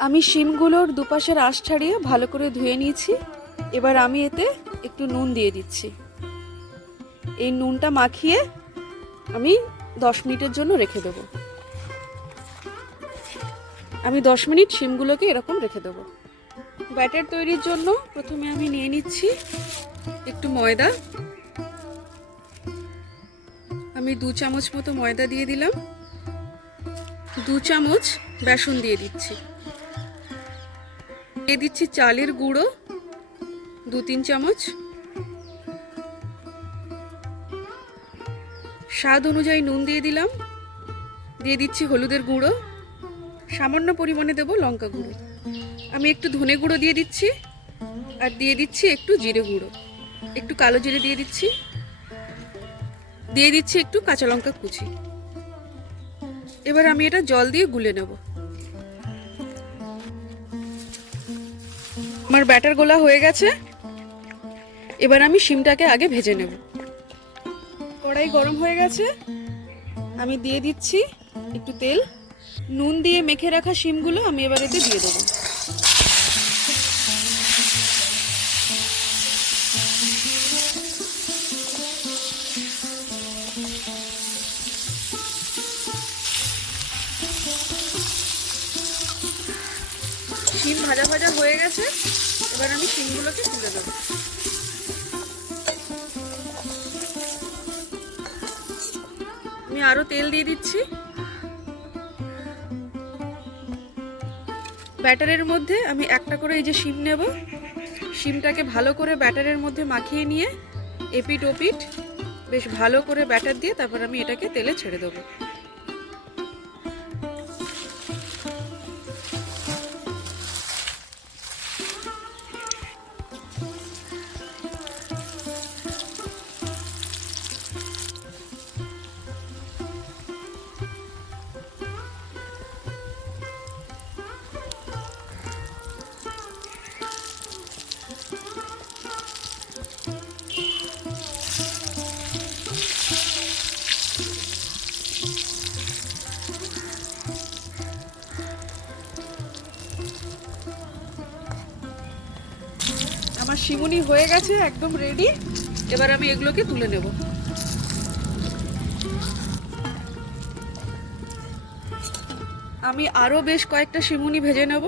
আমি শিমগুলোর দুপাশের আঁশ ছাড়িয়ে ভালো করে ধুয়ে নিয়েছি। এবার আমি এতে একটু নুন দিয়ে দিচ্ছি। এই নুনটা মাখিয়ে আমি দশ মিনিটের জন্য রেখে দেবো। আমি দশ মিনিট শিমগুলোকে এরকম রেখে দেবো। ব্যাটার তৈরির জন্য প্রথমে আমি নিয়ে নিচ্ছি একটু ময়দা। আমি দু চামচ মতো ময়দা দিয়ে দিলাম। দু চামচ বেসন দিয়ে দিচ্ছি। দিয়ে দিচ্ছি চালের গুঁড়ো, দু তিন চামচ। স্বাদ অনুযায়ী নুন দিয়ে দিলাম। দিয়ে দিচ্ছি হলুদের গুঁড়ো। সামান্য পরিমাণে দেবো লঙ্কা গুঁড়ো। আমি একটু ধনে গুঁড়ো দিয়ে দিচ্ছি আর দিয়ে দিচ্ছি একটু জিরে গুঁড়ো। একটু কালো জিরে দিয়ে দিচ্ছি। দিয়ে দিচ্ছি একটু কাঁচা লঙ্কা কুচি। এবার আমি এটা জল দিয়ে গুলে নেব। আমার ব্যাটার গোলা হয়ে গেছে। এবার আমি শিমটাকে আগে ভেজে নেব। কড়াই গরম হয়ে গেছে। আমি দিয়ে দিচ্ছি একটু তেল। নুন দিয়ে মেখে রাখা শিমগুলো আমি এবার এতে দিয়ে দেবো। শিম ভাজা ভাজা হয়ে গেছে, এবার আমি শিমগুলোকে তুলে দেবো। আমি আরও তেল দিয়ে দিচ্ছি। ব্যাটারের মধ্যে আমি একটা করে এই যে শিম নেব। শিমটাকে ভালো করে ব্যাটারের মধ্যে মাখিয়ে নিয়ে এপিট ওপিট, বেশ ভালো করে ব্যাটার দিয়ে তারপর আমি এটাকে তেলে ছেড়ে দেবো। আমার শিমুনি হয়ে গেছে, একদম রেডি এবার আমি এগুলোকে তুলে নেব। আমি আরও বেশ কয়েকটা শিমুনি ভেজে নেব।